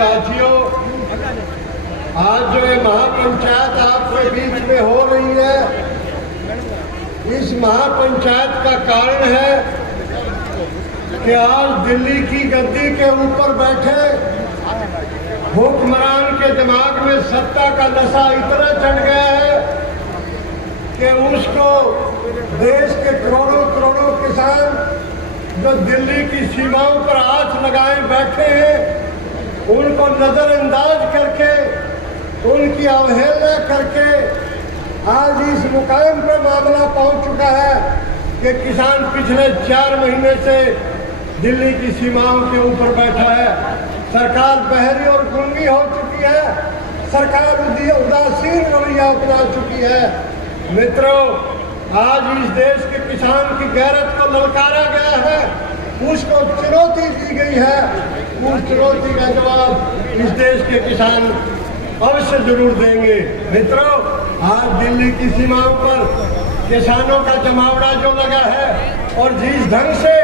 साथियों, आज जो ये महापंचायत आपके बीच में हो रही है, इस महापंचायत का कारण है कि आज दिल्ली की गद्दी के ऊपर बैठे हुक्मरान के दिमाग में सत्ता का नशा इतना चढ़ गया है कि उसको देश के करोड़ों करोड़ों किसान जो दिल्ली की सीमाओं पर आंच लगाए बैठे हैं, उनको नजरअंदाज करके, उनकी अवहेलना करके आज इस मुकाम पर मामला पहुंच चुका है कि किसान पिछले 4 महीने से दिल्ली की सीमाओं के ऊपर बैठा है। सरकार बहरी और गूंगी हो चुकी है, सरकार उदासीन रवैया अपना चुकी है। मित्रों, आज इस देश के किसान की गैरत को ललकारा गया है, उसको चुनौती दी गई है। उस चुनौती का जवाब इस देश के किसान अवश्य जरूर देंगे। मित्रों, आज दिल्ली की सीमाओं पर किसानों का जमावड़ा जो लगा है और जिस ढंग से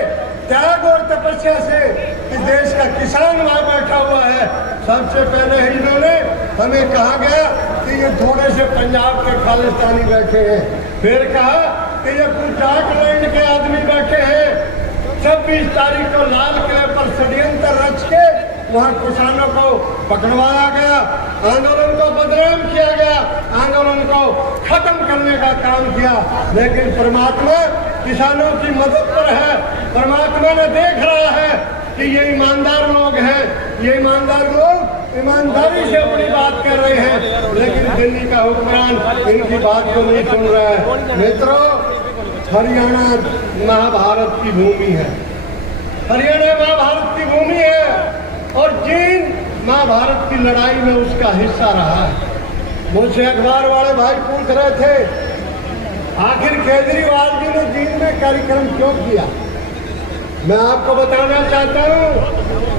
त्याग और तपस्या से इस देश का किसान वहां बैठा हुआ है, सबसे पहले इन्होंने हमें कहा गया कि ये थोड़े से पंजाब के खालिस्तानी बैठे हैं, फिर कहा कि ये कुछ झारखंड के आदमी बैठे हैं। 26 तारीख को लाल किले पर षड्यंत्र रच के वहाँ किसानों को पकड़वाया गया, आंदोलन को बदनाम किया गया, आंदोलन को खत्म करने का काम किया। लेकिन परमात्मा किसानों की मदद पर है। परमात्मा ने देख रहा है कि ये ईमानदार लोग हैं, ये ईमानदार लोग ईमानदारी से अपनी बात कर रहे हैं, लेकिन दिल्ली का हुक्मरान इनकी बात को नहीं सुन रहा है। मित्रों, हरियाणा महाभारत की भूमि है, हरियाणा महाभारत की भूमि है और जींद महाभारत की लड़ाई में उसका हिस्सा रहा है। मुझसे अखबार वाले भाई पूछ रहे थे, आखिर केजरीवाल जी ने जींद में कार्यक्रम क्यों किया? मैं आपको बताना चाहता हूँ,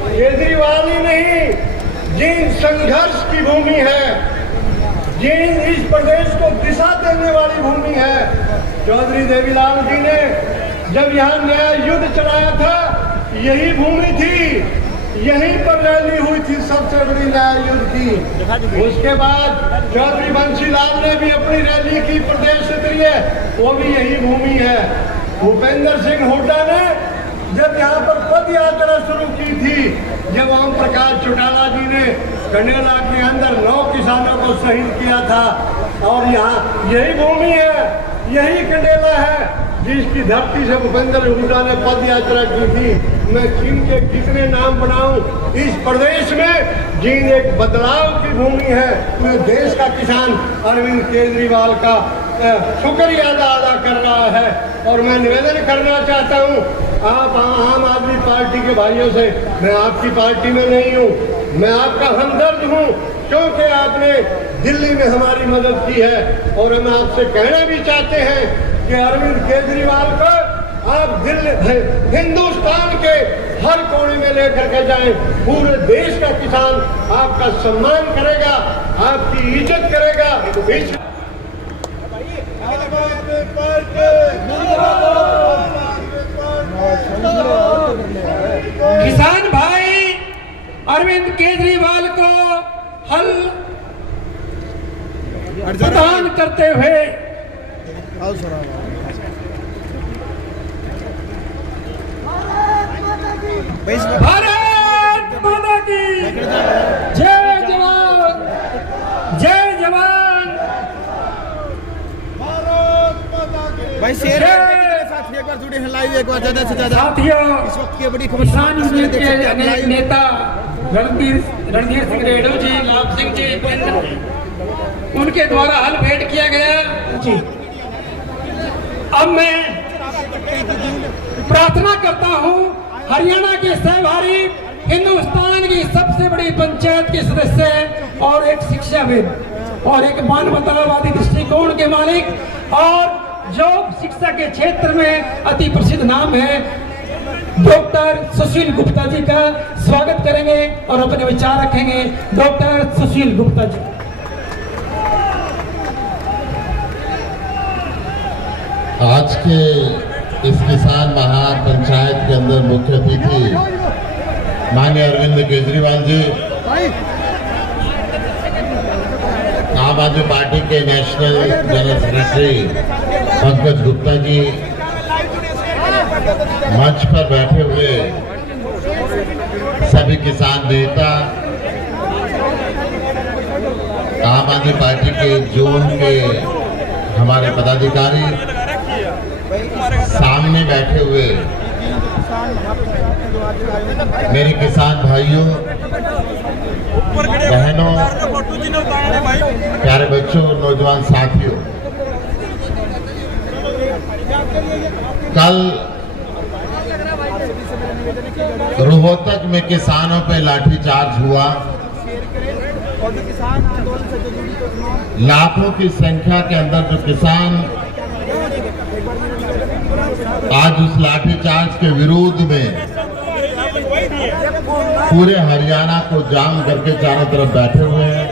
केजरीवाल ही नहीं, जींद संघर्ष की भूमि है। जींद इस प्रदेश को दिशा देने वाली भूमि है। चौधरी देवीलाल जी ने जब यहाँ नया युद्ध चलाया था, यही भूमि थी, यहीं पर रैली हुई थी, सबसे बड़ी न्याय युद्ध की। उसके बाद चौधरी बंशीलाल ने भी अपनी रैली की प्रदेश स्तरीय, वो भी यही भूमि है। भूपेंद्र सिंह हुड्डा ने जब यहाँ पर पद यात्रा शुरू की थी, जब ओम प्रकाश चौटाला जी ने कंडेला के अंदर 9 किसानों को शहीद किया था, और यहाँ यही भूमि है, यही कंडेला है जिसकी धरती से भूपेंद्र हुड्डा ने पद यात्रा की थी। मैं जिनके कितने नाम बनाऊं, इस प्रदेश में जींद एक बदलाव की भूमि है। पूरे देश का किसान अरविंद केजरीवाल का शुक्रिया अदा कर रहा है। और मैं निवेदन करना चाहता हूं, आप आम आदमी पार्टी के भाइयों से, मैं आपकी पार्टी में नहीं हूं, मैं आपका हमदर्द हूं, क्योंकि आपने दिल्ली में हमारी मदद की है। और हम आपसे कहना भी चाहते हैं कि अरविंद केजरीवाल को आप दिल्ली हिंदुस्तान के हर कोने में लेकर के जाएं। पूरे देश का किसान आपका सम्मान करेगा, आपकी इज्जत करेगा। किसान भाई अरविंद केजरीवाल को हल प्रदान करते हुए भारत माता की जय जवान, जय जवान, भारत माता की भाई। शेर एक बार जुड़े हैं लाइव, एक बार ज्यादा से ज्यादा साथियों। इस वक्त की बड़ी किसान यूनियन के नेता रणधीर सिंह रेणु जी, लाभ सिंह जी, उनके द्वारा हल भेंट किया गया जी। अब मैं प्रार्थना करता हूं, हरियाणा के सहभारी, हिंदुस्तान की सबसे बड़ी पंचायत के सदस्य और एक शिक्षाविद और एक मानवतावादी दृष्टिकोण के मालिक, और जो शिक्षा के क्षेत्र में अति प्रसिद्ध नाम है, डॉक्टर सुशील गुप्ता जी का स्वागत करेंगे और अपने विचार रखेंगे। डॉक्टर सुशील गुप्ता जी। आज के इस किसान महापंचायत के अंदर मुख्य अतिथि माननीय अरविंद केजरीवाल जी, आम आदमी पार्टी के national general secretary Pankaj Gupta ji मंच पर बैठे हुए सभी किसान नेता, आम आदमी पार्टी के जोन के हमारे पदाधिकारी, सामने बैठे हुए मेरे किसान भाइयों, बहनों, प्यारे बच्चों, नौजवान साथियों, कल रोहतक में किसानों पे लाठीचार्ज हुआ। लाखों की संख्या के अंदर जो किसान आज उस लाठीचार्ज के विरोध में पूरे हरियाणा को जाम करके चारों तरफ बैठे हुए हैं।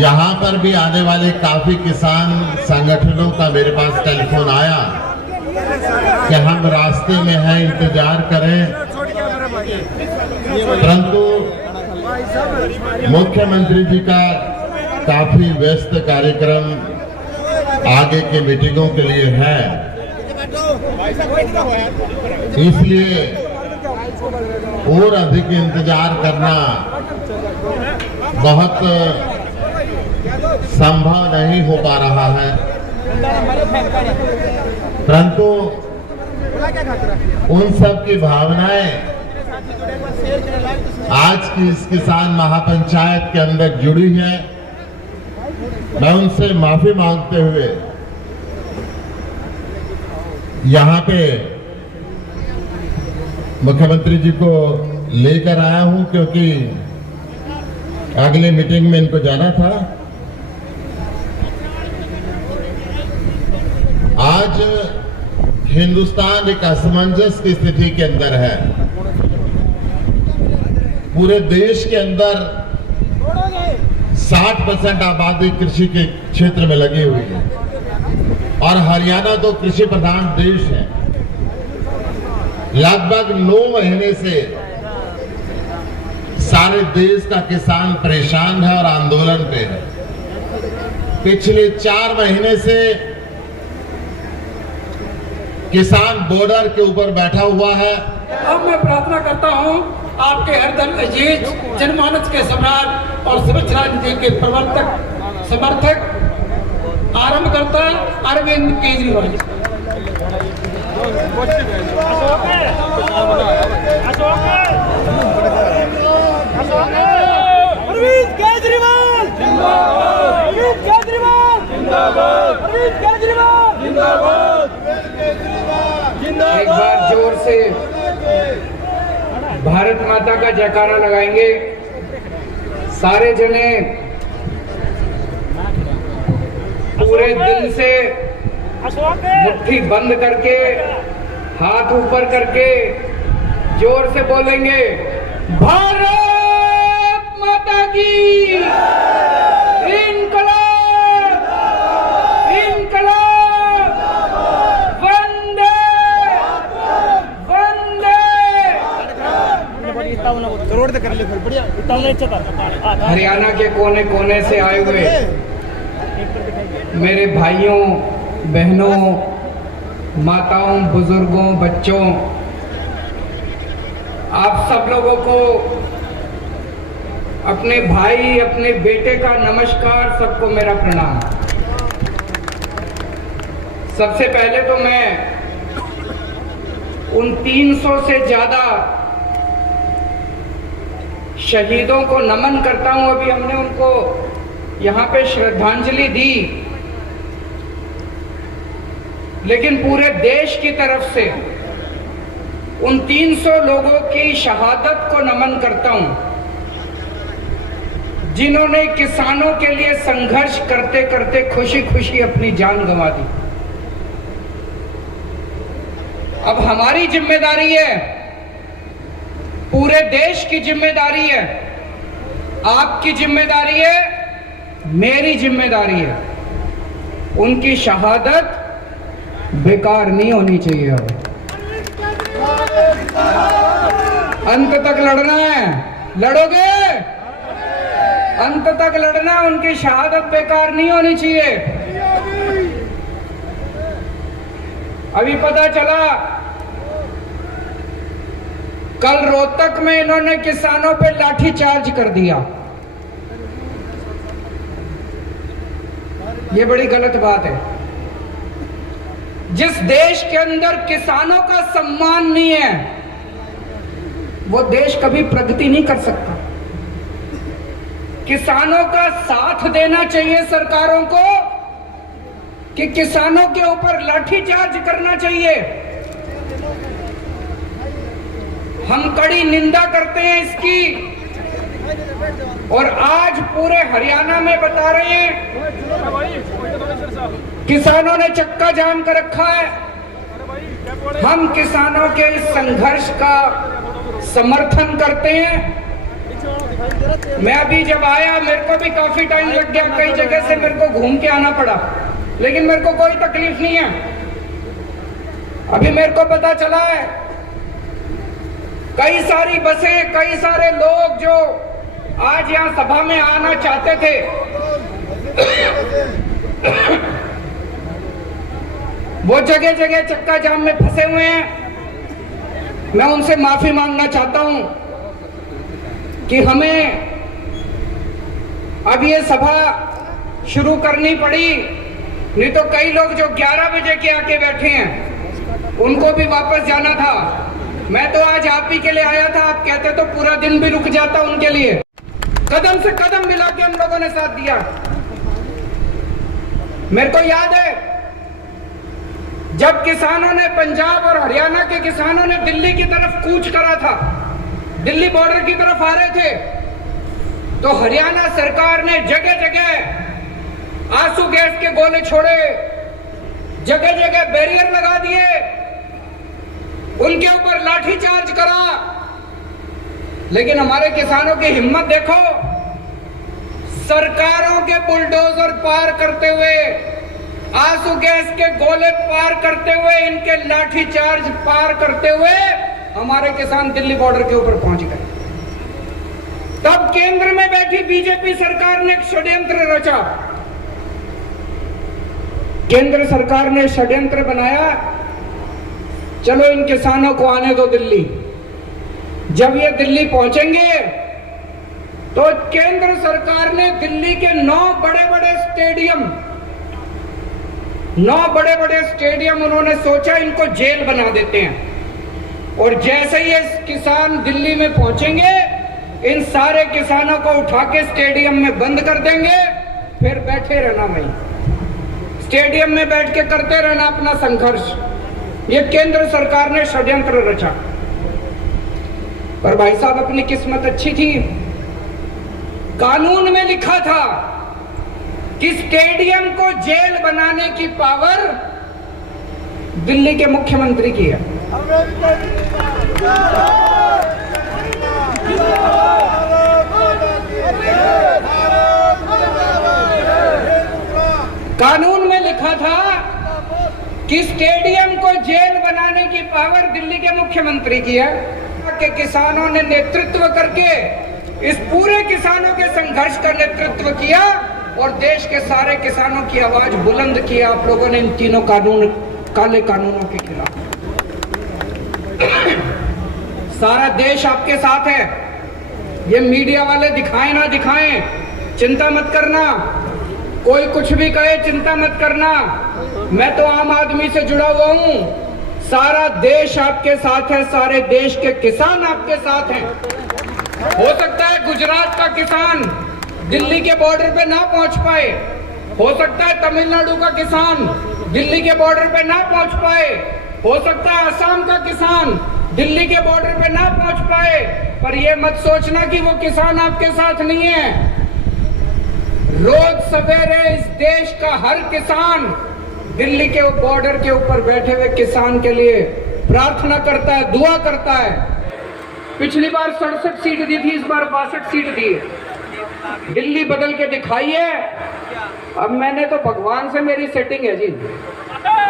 यहाँ पर भी आने वाले काफी किसान संगठनों का मेरे पास टेलीफोन आया कि हम रास्ते में हैं, इंतजार करें, परंतु मुख्यमंत्री जी का काफी व्यस्त कार्यक्रम आगे के मीटिंगों के लिए है, इसलिए और अधिक इंतजार करना बहुत संभव नहीं हो पा रहा है। परंतु उन सब की भावनाएं आज की इस किसान महापंचायत के अंदर जुड़ी है। मैं उनसे माफी मांगते हुए यहाँ पे मुख्यमंत्री जी को लेकर आया हूं, क्योंकि अगले मीटिंग में इनको जाना था। आज हिंदुस्तान एक असमंजस की स्थिति के अंदर है। पूरे देश के अंदर 60% आबादी कृषि के क्षेत्र में लगी हुई है और हरियाणा तो कृषि प्रधान देश है। लगभग 9 महीने से सारे देश का किसान परेशान है और आंदोलन पे है। पिछले 4 महीने से किसान बॉर्डर के ऊपर बैठा हुआ है। अब मैं प्रार्थना करता हूं आपके हरदम अजीज, जनमानस के सम्राट और स्वच्छ राजनीति के प्रवर्तक समर्थक आरंभकर्ता अरविंद केजरीवाल। अरविंद केजरीवाल जिंदाबाद, अरविंद केजरीवाल जिंदाबाद, अरविंद केजरीवाल जिंदाबाद, एक बार जोर से भारत माता का जयकारा लगाएंगे सारे जने, पूरे दिल से मुट्ठी बंद करके, हाथ ऊपर करके जोर से बोलेंगे, भारत माता की इनकलाब, इनकलाब, वंदे वंदे। हरियाणा के कोने कोने से आए हुए मेरे भाइयों, बहनों, माताओं, बुजुर्गों, बच्चों, आप सब लोगों को अपने भाई, अपने बेटे का नमस्कार, सबको मेरा प्रणाम। सबसे पहले तो मैं उन 300 से ज्यादा शहीदों को नमन करता हूं। अभी हमने उनको यहाँ पे श्रद्धांजलि दी, लेकिन पूरे देश की तरफ से उन 300 लोगों की शहादत को नमन करता हूं, जिन्होंने किसानों के लिए संघर्ष करते करते खुशी खुशी अपनी जान गंवा दी। अब हमारी जिम्मेदारी है, पूरे देश की जिम्मेदारी है, आपकी जिम्मेदारी है, मेरी जिम्मेदारी है। उनकी शहादत बेकार नहीं होनी चाहिए। अंत तक लड़ना है, लड़ोगे? अंत तक लड़ना, उनकी शहादत बेकार नहीं होनी चाहिए। अभी पता चला कल रोहतक में इन्होंने किसानों पे लाठी चार्ज कर दिया। ये बड़ी गलत बात है। जिस देश के अंदर किसानों का सम्मान नहीं है, वो देश कभी प्रगति नहीं कर सकता। किसानों का साथ देना चाहिए सरकारों को कि किसानों के ऊपर लाठीचार्ज करना चाहिए। हम कड़ी निंदा करते हैं इसकी, और आज पूरे हरियाणा में बता रहे हैं किसानों ने चक्का जाम कर रखा है। हम किसानों के इस संघर्ष का समर्थन करते हैं। मैं अभी जब आया मेरे को भी काफी टाइम लग गया, कई जगह से मेरे को घूम के आना पड़ा, लेकिन मेरे को कोई तकलीफ नहीं है। अभी मेरे को पता चला है कई सारी बसें, कई सारे लोग जो आज यहां सभा में आना चाहते थे, वो जगह जगह चक्का जाम में फंसे हुए हैं। मैं उनसे माफी मांगना चाहता हूं कि हमें अब ये सभा शुरू करनी पड़ी, नहीं तो कई लोग जो 11 बजे के आके बैठे हैं उनको भी वापस जाना था। मैं तो आज आप ही के लिए आया था, आप कहते तो पूरा दिन भी रुक जाता उनके लिए। कदम से कदम मिला के हम लोगों ने साथ दिया। मेरे को याद है जब किसानों ने, पंजाब और हरियाणा के किसानों ने दिल्ली की तरफ कूच करा था, दिल्ली बॉर्डर की तरफ आ रहे थे, तो हरियाणा सरकार ने जगह जगह आंसू गैस के गोले छोड़े, जगह जगह बैरियर लगा दिए, उनके ऊपर लाठी चार्ज करा। लेकिन हमारे किसानों की हिम्मत देखो, सरकारों के बुलडोजर पार करते हुए, आंसू गैस के गोले पार करते हुए, इनके लाठी चार्ज पार करते हुए हमारे किसान दिल्ली बॉर्डर के ऊपर पहुंच गए। तब केंद्र में बैठी बीजेपी सरकार ने एक षड्यंत्र रचा। केंद्र सरकार ने षड्यंत्र बनाया, चलो इन किसानों को आने दो दिल्ली। जब ये दिल्ली पहुंचेंगे तो केंद्र सरकार ने दिल्ली के 9 बड़े बड़े स्टेडियम उन्होंने सोचा इनको जेल बना देते हैं। और जैसे ही ये किसान दिल्ली में पहुंचेंगे, इन सारे किसानों को उठा के स्टेडियम में बंद कर देंगे, फिर बैठे रहना वहीं स्टेडियम में बैठ के करते रहना अपना संघर्ष। ये केंद्र सरकार ने षड्यंत्र रचा। पर भाई साहब अपनी किस्मत अच्छी थी, कानून में लिखा था कि स्टेडियम को जेल बनाने की पावर दिल्ली के मुख्यमंत्री की है। कानून में लिखा था कि स्टेडियम को जेल बनाने की पावर दिल्ली के मुख्यमंत्री की है। के किसानों ने नेतृत्व करके इस पूरे किसानों के संघर्ष का नेतृत्व किया और देश के सारे किसानों की आवाज बुलंद किया आप लोगों ने इन तीनों काले कानूनों के खिलाफ। सारा देश आपके साथ है। ये मीडिया वाले दिखाएं ना दिखाएं, चिंता मत करना, कोई कुछ भी कहे चिंता मत करना। मैं तो आम आदमी से जुड़ा हुआ हूं, सारा देश आपके साथ है, सारे देश के किसान आपके साथ हैं। हो सकता है गुजरात का किसान दिल्ली के बॉर्डर पे ना पहुंच पाए, हो सकता है तमिलनाडु का किसान दिल्ली के बॉर्डर पे ना पहुंच पाए, हो सकता है असम का किसान दिल्ली के बॉर्डर पे ना पहुंच पाए, पर यह मत सोचना कि वो किसान आपके साथ नहीं है। रोज सवेरे इस देश का हर किसान दिल्ली के बॉर्डर के ऊपर बैठे हुए किसान के लिए प्रार्थना करता है, दुआ करता है। पिछली बार 67 सीट दी थी, इस बार 62 सीट दी है। दिल्ली बदल के दिखाइए। अब मैंने तो भगवान से मेरी सेटिंग है जी,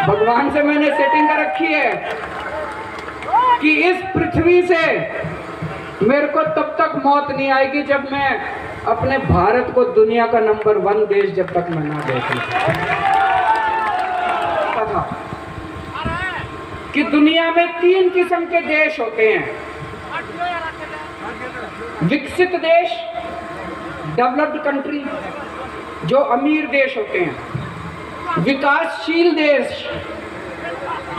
भगवान से मैंने सेटिंग कर रखी है कि इस पृथ्वी से मेरे को तब तक मौत नहीं आएगी जब मैं अपने भारत को दुनिया का नंबर 1 देश जब तक मैं ना देख लूं। था कि दुनिया में 3 किस्म के देश होते हैं, विकसित देश, डेवलप्ड कंट्री जो अमीर देश होते हैं, विकासशील देश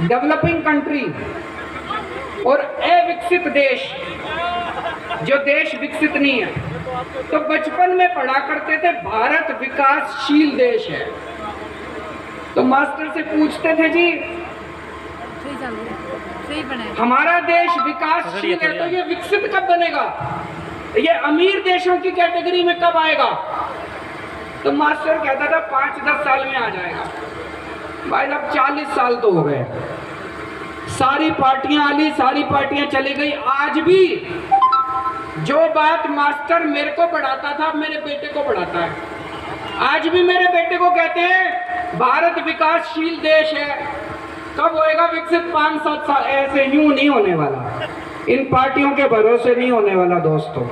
डेवलपिंग कंट्री, और अविकसित देश जो देश विकसित नहीं है। तो बचपन में पढ़ा करते थे भारत विकासशील देश है, तो मास्टर से पूछते थे जी हमारा देश विकासशील है तो ये विकसित कब बनेगा, ये अमीर देशों की कैटेगरी में कब आएगा? तो मास्टर कहता था 5-10 साल में आ जाएगा। भाई अब 40 साल तो हो गए, सारी पार्टियां आली, सारी पार्टियां चली गई। आज भी जो बात मास्टर मेरे को पढ़ाता था मेरे बेटे को पढ़ाता है। आज भी मेरे बेटे को कहते हैं भारत विकासशील देश है, कब होएगा विकसित? 5-7 साल। ऐसे यूं नहीं होने वाला, इन पार्टियों के भरोसे नहीं होने वाला दोस्तों।